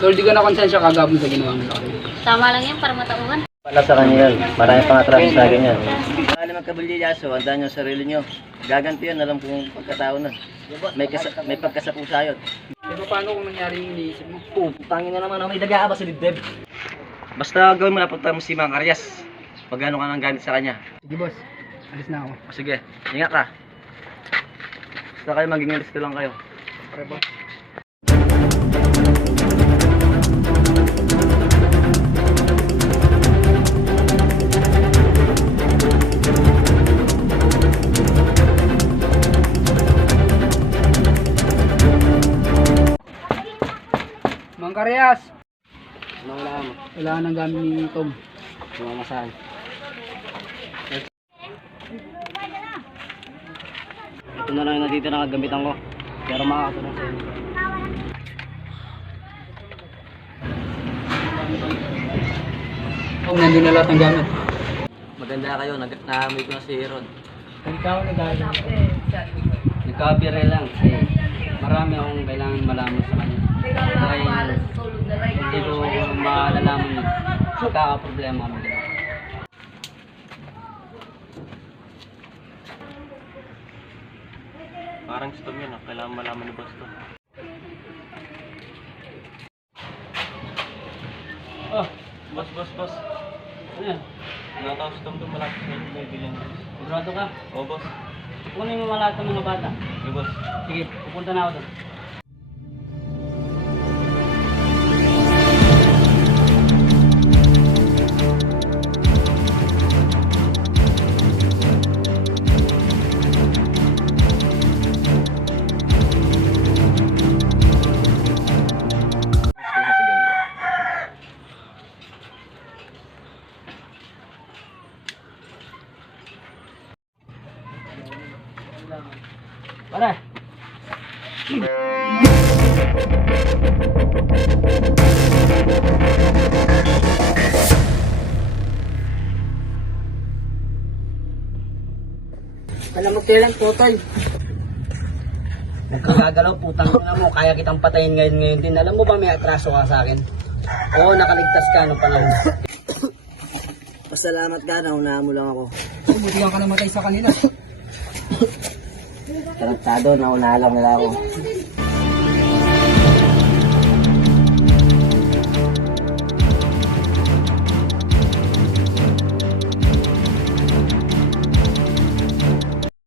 Lord, di ka na konsensya kagabon sa ginawa mo sa akin. Tama lang yan para matauhan. Para sa kanya yan. Marami pang atraso sa akin yan. Baka naman kabulyaso, handa nyo sarili nyo. Gaganti yan, alam kong pagkatao na. May pagkasapusayot. Pero paano kung nangyari yung iniisip mo? Putangin na naman ako, may daga ba sa dibdib? Basta gawin mo na punta mo si Mang Arias. Pag ano ka nang gamit sa kanya. Sige boss, alis na ako. O sige, ingat ka. Basta kayo maging alis lang kayo. Pare boss. Mang Karyas! Wala nang gamit ni Tom. Mamasahan. Ito na lang yung natitira na kagamitan ko. Pero makakatulong sa inyo. Tom, nandun na lahat ng gamit. Maganda kayo, naamoy ko na si Aaron. Ikaw nag-aaral. Nagkabire lang kasi marami akong kailangan malaman sa kanya. Dahil hindi ko malalaman yun. Magkakaproblema kami. Parang gusto mo yun, kailangan malaman ni Boss to. Oh, boss. Ano yan? Nakatawa si Tom doon malapit sa may bilyan. Sigurado ka? Oo, boss. Kunin mo lahat ng mga bata. Sige, boss. Sige, pupunta na ako doon. Pare! Alam mo kailan, Totoy? Nagkagalaw, putang ina mo, kaya kitang patayin ngayon din. Alam mo ba may atraso ka sa akin? Oo, nakaligtas ka nung panahon. Pasalamat ka, naunahan mo lang ako. Buti ka namatay sa kanila. Tarantado, naunahan lang nila ako.